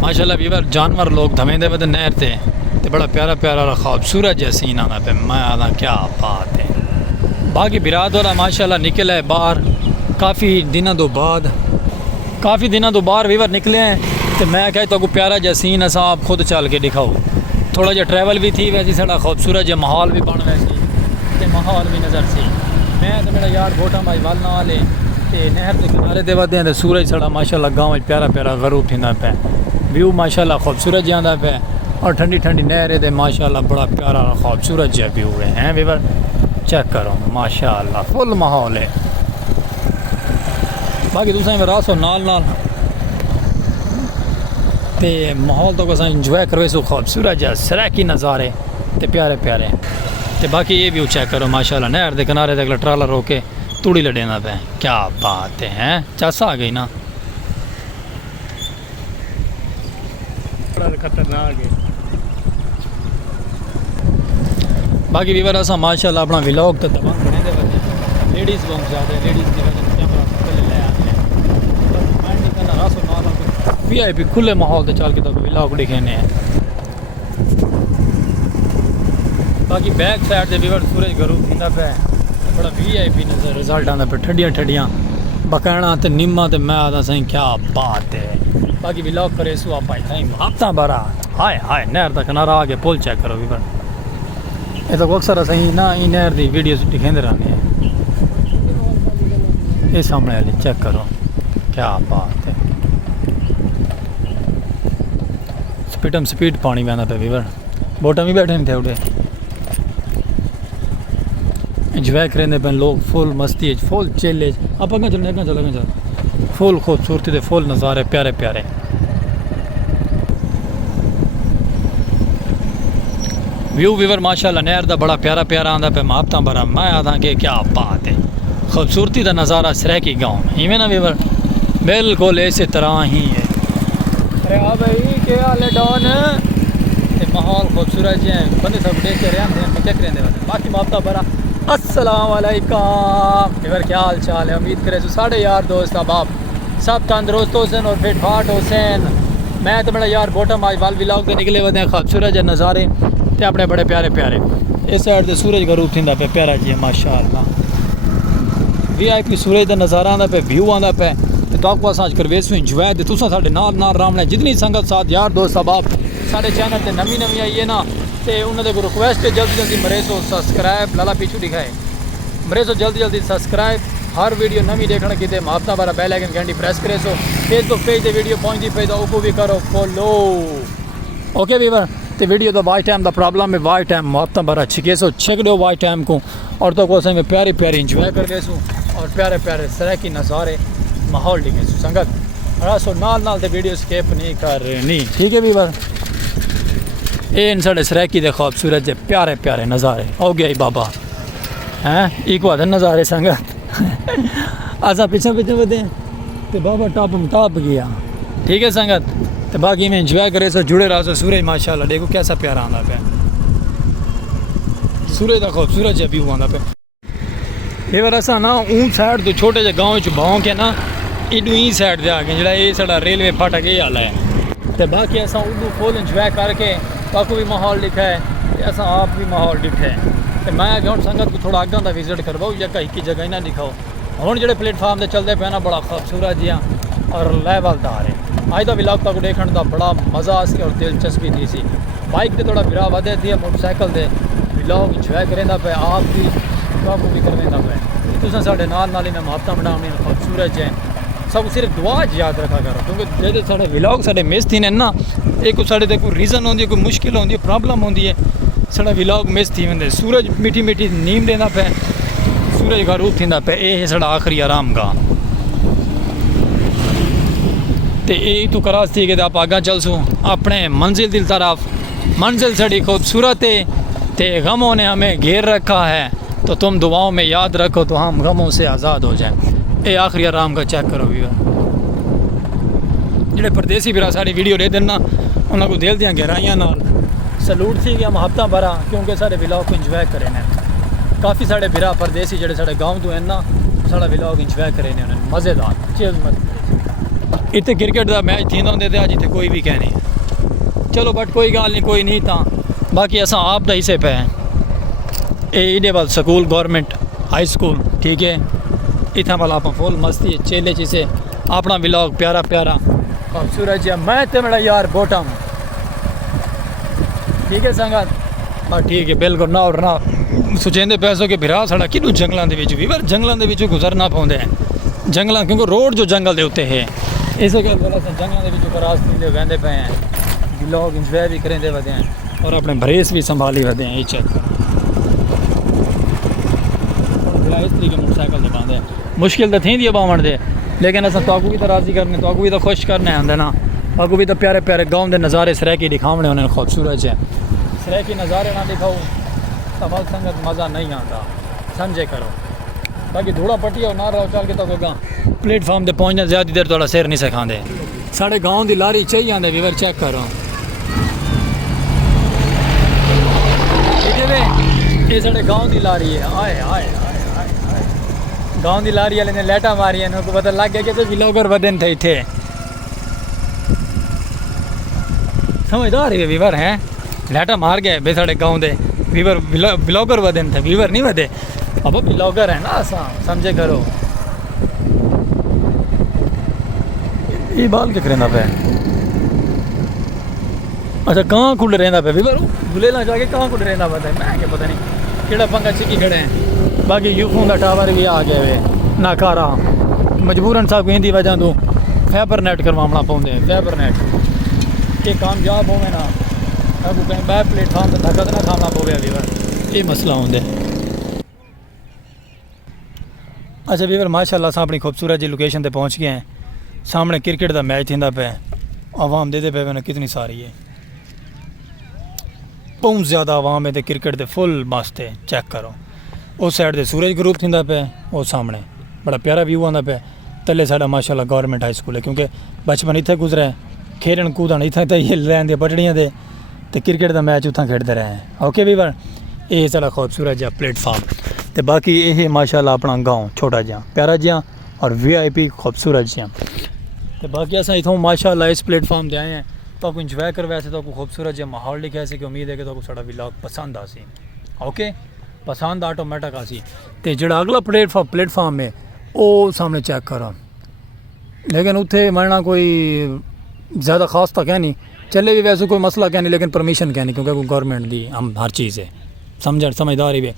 माशाल्लाह वीवर जानवर लोग धमेंदे वे नहर ते बड़ा प्यारा प्यारा खूबसूरत जैसी आना पे मैं आना क्या बात है। बाकी बिराद वाला माशाल्लाह निकला है बाहर काफ़ी दिनों तो बाहर वीवर निकले हैं। तो मैं कह तो प्यारा जहा सीन असा आप खुद चल के दिखाओ। थोड़ा जहा ट्रैवल भी थी वैसे साड़ा खूबसूरत जहा माहौल भी बन वैसे तो माहौल भी नज़र सी। मैं तो मेरा यार बोटा माई वाल नाल है तो नहर के किनारे दे वधे तो सूरज साड़ा माशाल्लाह गाँव में प्यारा प्यारा गरूब थींदा पे व्यू माशाल्लाह खूबसूरत जाता पे और ठंडी ठंडी नहर है माशाल्लाह बड़ा प्यारा खूबसूरत जहा व्यू है हैं वीवर चेक करो माशाल्लाह फुल माहौल है। बाकी दूसरा में रासो नाल ते माहौल तो अस इंजॉय करो सो खूबसूरत जहा सराकी नज़ारे ते प्यारे प्यारे ते बाकी ये व्यू चेक करो माशाल्लाह नहर के किनारे तक ट्राला रोके तूड़ी लड़ेना पे क्या बात है हैं चस आ गई ना खतरनाक है। बाकी वीवर असा माशाल्लाह अपना व्लॉग तो तमाम बने दे वजह लेडीज़ बहुत ज़्यादा लेडीज़ की वजह कैमरा पहले ले आते हैं माइंड नहीं करना रासो नाल VIP खुले माहौल से चल के तो व्लॉग दिखेने हैं। बाकी बैक साइड से वीवर सूरज गरूब थींदा पे बड़ा VIP नज़र रिजल्ट आंदा पे ठंडियां ठंडियां बकाना तो निम्मा तो मैं आता सही क्या बात है। बाकी व्लॉग करे सो आप भाई हफ्ता भरा हाय हाय नहर का किनारा आगे पुल चेक करो वीवर ये तो अक्सर सही ना नहर की वीडियो दिखाते रहने हैं। ये सामने वाली चेक करो क्या बात है स्पीड पानी बहना पे वीवर बोटा भी बैठे नहीं थे उड़े इंजॉय करेंगे पे लोग फुल मस्ती फुल चिल आप अगर चल फुल खूबसूरती के फुल नज़ारे प्यारे प्यारे। व्यू वीवर माशाल्लाह नहर का बड़ा प्यारा प्यारा आंदा पे हफ्ता भरा मैं आता कि क्या बात है खूबसूरती का नज़ारा सराकी गाँव इवें ना वीवर बिल्कुल इस तरह ही है। अरे हाँ भाई क्या हाल है डॉन माहौल खूबसूरत है बंदे सब देख के रहते बाकी हफ्ता भरा अस्सलाम वालेकुम वीवर क्या हाल चाल है उम्मीद करे तो साढ़े यार दोस्त अब सब तंदरुस्त हुसैन और फिट फाट हुसैन मैं तो मेरा यार बोटम आज वाल व्लॉग के निकले वे खूबसूरत जहा नज़ारे ते अपने बड़े प्यारे प्यारे इस साइड से सूरज गरूब थींदा पे प्यारा जी माशाल्लाह VIP सूरज का नज़ारा आंदा पे व्यू आंदा पे तो आपको अस करवेसू इंजॉय दे तुसा साडे नाल रामना जितनी संगत साथ यार दोस्त अब आप साडे चैनल ते नवी आई है ना तो उन्होंने को रिक्वेस्ट है जल्दी जल्दी मरे सो सब्सक्राइब लाला पीछू दिखाए मरे सो जल्दी जल्दी सब्सक्राइब हर वीडियो नवी देखने की हफ्ता बारा बेल आइकन घंटी प्रेस करे सो फेसबुक पेज से वीडियो पहुँचती पे तो उसको भी करो फॉलो ओके वीवर तो वीडियो तो वाच टाइम का प्रॉब्लम है वाच टाइम हफ्ता भरा छिके सो छिक दो वाच टाइम को और तो को में प्यारी प्यारी इंजॉय कर गए सो और प्यारे प्यारे सराकी नज़ारे माहौल दिखे सो संगत सो नाल नाल तो वीडियो स्केप नहीं करनी ठीक है वीवर ये इन साढ़े सराकी दे खूबसूरत जे प्यारे प्यारे नज़ारे हो गया बाबा हैं एक बात नज़ारे संगत असा पीछे पीछे बदे तो बाबा टॉप गया ठीक है संगत तो बाकी में इंजॉय करे सो जुड़े रहो सो सूरज माशाल्लाह देखो कैसा प्यारा आंदा पे सूरज का खूबसूरत जहा व्यू आंदा पे ये बार असा ना ऊँ साइड तो छोटे जे गाँव च भाव के ना इडू ई साइड से आ गए जो ये साड़ा रेलवे फाटक ये हाल है तो बाकी असा उर्दू फुल इंजॉय करके बाकू भी माहौल दिखा है असा आप भी माहौल दिखा है तो मैं हूँ संगत को थोड़ा अगर का विजिट करवाओ या एक ही जगह ना दिखाओ हूँ जो प्लेटफार्म से चलते पे ना बड़ा खूबसूरत जिहा और लैवलदार है अज का व्लॉग तक देखने का बड़ा मज़ा सी और दिलचस्पी थी सी बाइक से थोड़ा विरा वादे थी मोटरसाइकिल से व्लॉग इंजॉय करेंदा पे आप भी बाकू भी करेंदा पे तुसा साढ़े नाल ही मैं हफ्ता बनाने खूबसूरत है सब सिर्फ दुआ याद रखा करो क्योंकि जो साढ़े व्लॉग साढ़े मिस थी ना एक साढ़े कोई रीज़न होंगी कोई मुश्किल होंगी प्रॉब्लम होंगी है साढ़ा व्लॉग मिस थी वेंदे सूरज मीठी मीठी नींद देंदा पे सूरज गरूब थींदा पे ये साढ़ा आखिरी आराम गाह तो यही तो करास थी कि आप आगे चलसूँ अपने मंजिल की तरफ मंजिल साड़ी खूबसूरत है तो गमों ने हमें घेर रखा है तो तुम दुआओं में याद रखो तो हम गमों से आज़ाद हो जाएं। ये आखिरी आराम का चेक करो भी जोड़े परदेसी भरा साड़ी वीडियो दे देना उन्होंने को दिल दियाँ गहराइयाँ नाल सलूट थी गया हफ्ता भरा क्योंकि सारे व्लॉग को इंजॉय करे ने काफ़ी साढ़े भरा परदेसी जोड़े साढ़े गाँव तो हैं ना साढ़ा व्लॉग इंजॉय करे ने मज़ेदार चीज़ मत इतने क्रिकेट का मैच थी होंगे तो अज इतने कोई भी कह नहीं। चलो बट कोई गल नहीं, कोई नहीं। तो बाकी असा आप दा हिस्से पे ये वाल स्कूल गवर्नमेंट हाई स्कूल ठीक है। इतना वाल आप फुल मस्ती चेले चिसे अपना व्लॉग प्यारा प्यारा खूबसूरत जी। मैं तो मेरा यार बोटम ठीक है संगत। हाँ ठीक है बिल्कुल ना और ना सुचेंदे पैसों के बिरा साड़ा कि जंगलों के वीवर जंगलों के गुजरना पाते हैं। जंगल क्योंकि रोड जो जंगल के उत्ते है इस गल जंगलों के क्रॉस करते वहदे पे हैं। व्लॉग इंजॉय भी करेंदे वधे हैं और अपने बरेस भी संभाली वधे हैं। ये चेक इस तरीके मोटरसाइकिल से पाते हैं। मुश्किल तो थी बावण दे लेकिन अस तो भी तो राज़ी करने तो भी तो खुश करने आते ना। अगू भी तो प्यारे प्यारे गाँव के नज़ारे सरैकी दिखावने उन्हें खूबसूरत है। सरैकी नज़ारे ना दिखाओ तो मल संगत मज़ा नहीं आता समझे करो। बाकी धूड़ा पट्टी और ना रहो चल के तो प्लेटफॉर्म से पहुँचना ज़्यादा देर थोड़ा सिर नहीं सिखाते। साढ़े गाँव की लारी चाहिए आते वीवर चेक करो। ये साढ़े गाँव की लारी है। आए आए गाँव की लारी वाले ने लाइटा मारी उनको पता लग गया कि व्लॉगर वदन थे इतने समझदार है वीवर हैं। लाइटा मार गए बे साढ़े गाँव के वीवर व्लॉगर वदन थे। वीवर नहीं वधे अब व्लॉगर है ना असा समझे करो। ये बाल के करेंदा पे अच्छा कहाँ खुल रहता पे वीवर बुले ना जाके कहाँ खुल रहता पता है मैं क्या पता नहीं केड़ा पंगा चिकी खड़े हैं। बाकी यूफों का टावर भी आ गया वे ना कारा मजबूरन साहब हिंदी वजह तो फाइबर नेट करवाना पाते हैं। फाइबर नेट ये कामयाब होवे ना अब कहीं बैक प्लेटफॉर्म पर धक्का ना खाना पवे वीवर ये मसला होंगे। अच्छा वीवर माशाल्लाह अस अपनी खूबसूरत जी लोकेशन पर पहुँच गए हैं। सामने क्रिकेट का मैच थी पे आवाम दे पे ना कितनी सारी है बहुत ज़्यादा आवाम है तो क्रिकेट के फुल मस्त है। चेक करो उस साइड से सूरज ग्रुप थी पे वो सामने बड़ा प्यारा व्यू आता पे। तले साढ़ा माशाल्लाह गवर्नमेंट हाई स्कूल है क्योंकि बचपन इतने गुजरा है खेलन कूदन इतना तो हिल रहे पटड़ियाँ दे तो क्रिकेट का मैच उतना खेडते रहे हैं। ओके वीवर ये सारा खूबसूरत जहा प्लेटफॉर्म तो बाकी ये माशाल्लाह अपना गाँव छोटा जहा प्यारा जहा और VIP खूबसूरत जहा तो बाकी अस इतों माशाल्लाह इस प्लेटफॉर्म से आए हैं तो इंजॉय करवाया से तो खूबसूरत जहा माहौल दिखाया से कि उम्मीद है कि तो साड़ा व्लॉग पसंद आ सी। ओके पसंद ऑटोमेटिक आ सी तो जोड़ा अगला प्लेटफॉर्म है वो सामने चेक करो। लेकिन उत्थे मरना कोई ज़्यादा खास तो कह नहीं चले भी वैसे कोई मसला कह नहीं लेकिन परमिशन कह नहीं क्योंकि कोई गवर्नमेंट की हम हर चीज़ है समझदारी भी।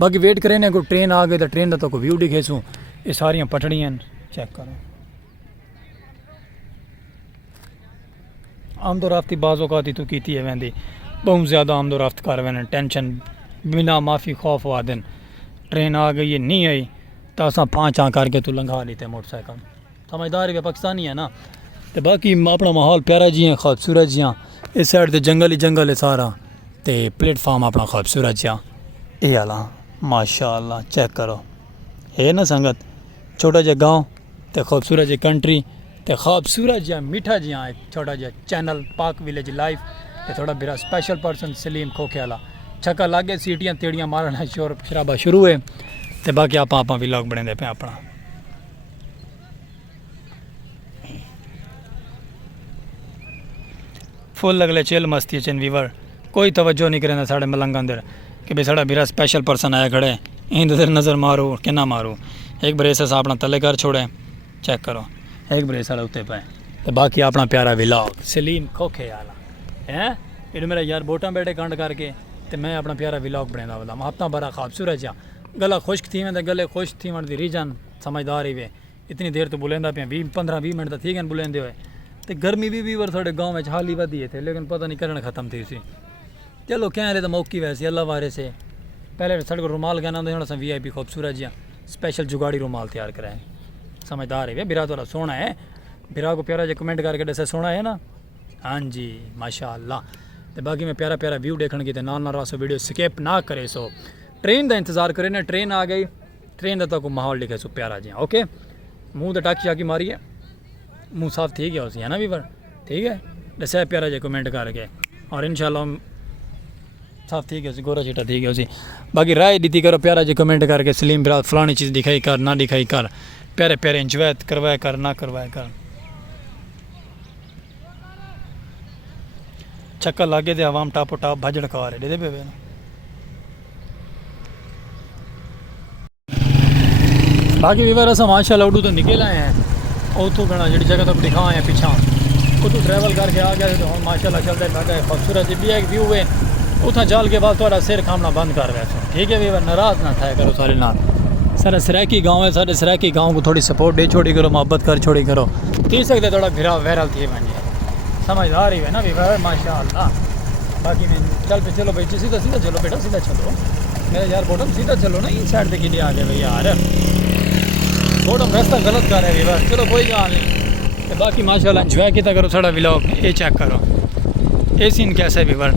बाकी वेट करें कोई ट्रेन आ गई तो ट्रेन का तो कोई व्यू दिखेसूँ। ये सारियाँ पटड़ियाँ चेक करो। आमदोरफ्ती बाज़ोकाती तो की है वैंदी बहुत ज़्यादा आमदोरफ्त कर वे टेंशन बिना माफ़ी खौफ वादन ट्रेन आ गई है नहीं आई तो असा पाँच करके तू लंघा ली थे मोटरसाइकिल समझदार भी पाकिस्तानी है ना। तो बाकी अपना माहौल प्यारा जी है खूबसूरत जिहा इस साइड तो जंगल ही जंगल है सारा तो प्लेटफॉर्म अपना खूबसूरत जिहा ये आला माशाअल्लाह चेक करो है ना संगत। छोटा जहा गाँव तो खूबसूरत जी कंट्री तो खूबसूरत जहा मीठा जिहा एक छोटा जहा चैनल पाक विलेज लाइफ तो थोड़ा मेरा स्पेशल पर्सन सलीम खोखे वाला छक्का लग गया सीटियाँ तेड़ियाँ मारना शोर शराबा शुरू है तो बाकी आप व्लॉग बने पे अपना। फुल अगले चिल मस्ती चन वीवर कोई तवज्जो नहीं करें साढ़े मलंग अंदर कि भाई साढ़ा मेरा स्पेशल पर्सन आया खड़े इंदर नज़र मारो कि ना मारो। एक ब्रेस अस अपना तले कर छोड़े चेक करो एक ब्रेस साढ़े उत्ते पे तो बाकी अपना प्यारा व्लॉग सलीम खोखे वाला है ये मेरा यार बोटा बैठे कंड करके तो मैं अपना प्यारा व्लॉग बना वाला हफ्ता बड़ा खूबसूरत जा गला खुश्क थी मैं गले खुश थी वन दी रीजन समझदार ही वे इतनी देर तो बुलेंदा पे 15-20 मिनट तो थी गए बुलेंदे हुए तो गर्मी भी वीवर थोड़े गाँव में हाल ही वधी थे लेकिन पता नहीं करना ख़त्म थी सी। चलो कह रहे तो मौकी वैसे अल्लाह वारे से पहले साढ़े को रुमाल कहना होंगे हम VIP खूबसूरत जिहा स्पेशल जुगाड़ी रुमाल तैयार कराए समझदार है बिरा थोड़ा सोना है बिरा को प्यारा जो कमेंट करके दसा सोना है ना। हाँ जी माशाअल्लाह तो बाकी मैं प्यारा प्यारा व्यू देखने की तो ना रहा वीडियो स्किप ना करे सो ट्रेन का इंतजार करे ना ट्रेन आ गई ट्रेन का तो माहौल लिखे सो प्यारा जिहा। ओके मुँह तो टाकी शाकी मारी है मुँह साफ ठीक है उसी है ना वीवर ठीक है दसा प्यारा जो कमेंट करके और इंशाल्लाह साफ ठीक है उसी गोरा चिट्टा ठीक है उसी बाकी राय दी करो प्यारा जो कमेंट करके सलीम बिरा फलानी चीज़ दिखाई कर ना दिखाई कर प्यारे प्यारे इंजॉय करवाया कर ना करवाया कर। चक्कर लागे तो आवाम टापो टाप भजड़ खा रहे दे पे बाकी वीवर अस माशाल्लाह उडू तो निकल आए हैं उतों घना जी जगह तक दिखा आए हैं पिछा उतों ट्रैवल करके आ गया तो हम माशाल्लाह चलते लगा खूबसूरत भी एक व्यू है उतना चल के बाद थोड़ा सिर खामना बंद कर रहा है ठीक है वीवर नाराज़ ना था करो सारे नाल सारा सराकी गाँव है सारे सराकी गाँव को थोड़ी सपोर्ट दे छोड़ी करो मोहब्बत कर छोड़ी करो थी सकते थोड़ा भिरा वायरल थी बन समझदार ही है ना वीवर माशाल्लाह बाकी मैं चल पे चलो भाई सीधा सीधा चलो बेटा सीधा चलो मेरे यार बोटम सीधा चलो ना इन साइड पे के लिए आ गए भाई यार बोटम रास्ता गलत कर रहे हैं वीवर चलो कोई गल नहीं तो बाकी माशाल्लाह एंजॉय किया करो साड़ा व्लॉग ये चेक करो ये सीन कैसा है वीवर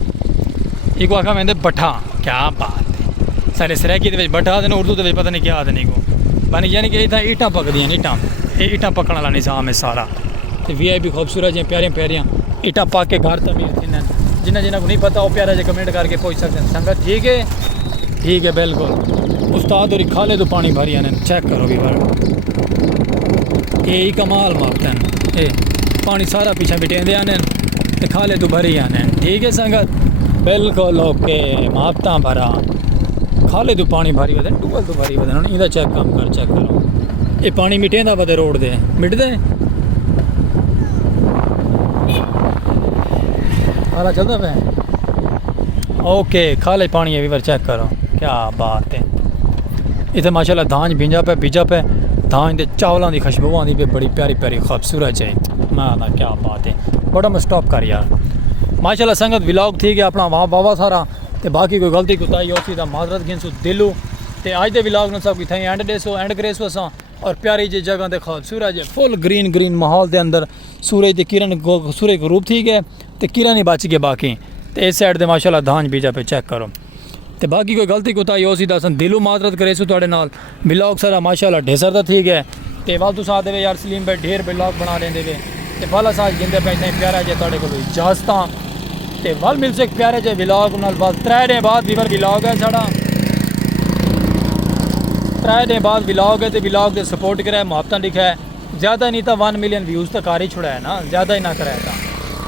एक आखा मैं बठा क्या बात है सारे सराकी के बठा देना उर्दू के पता नहीं क्या आदमी को बनी यानी कि इतना ईटा पकदियां ईटा ये ईटा पकने वाला निज़ाम है सारा तो VIP खूबसूरत जी प्यारियां प्यारियां ईटा पक के घर तमीर थी जिन्हें जिन्हें को नहीं पता वो प्यारा जो कमेंट करके पूछ सकते हैं संगत ठीक है बिल्कुल उस्ताद और खाले तो पानी भरी आने चेक करो भी बार ये कमाल मापते हैं ये पानी सारा पीछे बिटेंदे आने खाले तो भरी आने ठीक है संगत बिल्कुल ओके मापता भरा खाले तो पानी भरी बदे टूबल तो भरी बदे इधर चेक कम कर चेक करो ये पानी मिटेंदा बदे रोड दे मिटदे खाला चलता पे ओके खाले पानी है वीवर चेक करो क्या बात है इतने माशाल्लाह धान बीजा पे धान के चावलों की खुशबू आती पे बड़ी प्यारी प्यारी खूबसूरत है मैं क्या बात है बड़ा मैं स्टॉप कर यार माशाल्लाह संगत व्लॉग थी गया अपना वहाँ बाबा सारा तो बाकी कोई गलती कुताई होती तो माजरत गिनसू दिलू तो अज के व्लॉग ने सब इतना एंड देसो एंड करेसो असा और प्यारी जी जगह ते खूबसूरत है फुल ग्रीन ग्रीन माहौल के अंदर सूरज की किरण सूरज को रूप थी गए तो किरण ही बच गए बाकी तो इस साइड से माशाल्लाह धान बीजा पे चेक करो तो बाकी कोई गलती कुताई हो सी तो असन दिलों माजरत करे सो थोड़े नाल व्लॉग सारा माशाल्लाह ढेसर का ठीक है तो वाल तुस आते वे यार सलीम भाई ढेर व्लॉग बना लेंदे वे तो वाल अस गिनते पे इतना प्यारा जे थोड़े को इजाजत तो वाल मिल से एक प्यारे जे व्लॉग नाल बस 3 दिन बाद वीवर व्लॉग है साड़ा 3 दिन बाद व्लॉग है तो व्लॉग के सपोर्ट कराए मुहब्बत लिखा है ज़्यादा नहीं तो 1 मिलियन व्यूज़ तक कार ही छुड़ा है ना ज़्यादा ही ना कराया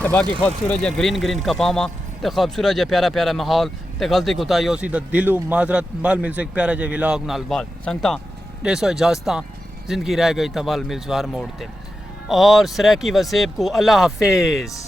तो बाकी खूबसूरत है ग्रीन ग्रीन कपामा तो खूबसूरत है प्यारा प्यारा माहौल तो गलती कुताई हो सीधा दिलू माजरत बाल मिल से प्यारा जो व्लॉग नाल बाल संगता 150 इजाजत जिंदगी रह गई तो बाल मिल वार मोड़ते और सराकी वसेब को अल्लाह हाफिज़।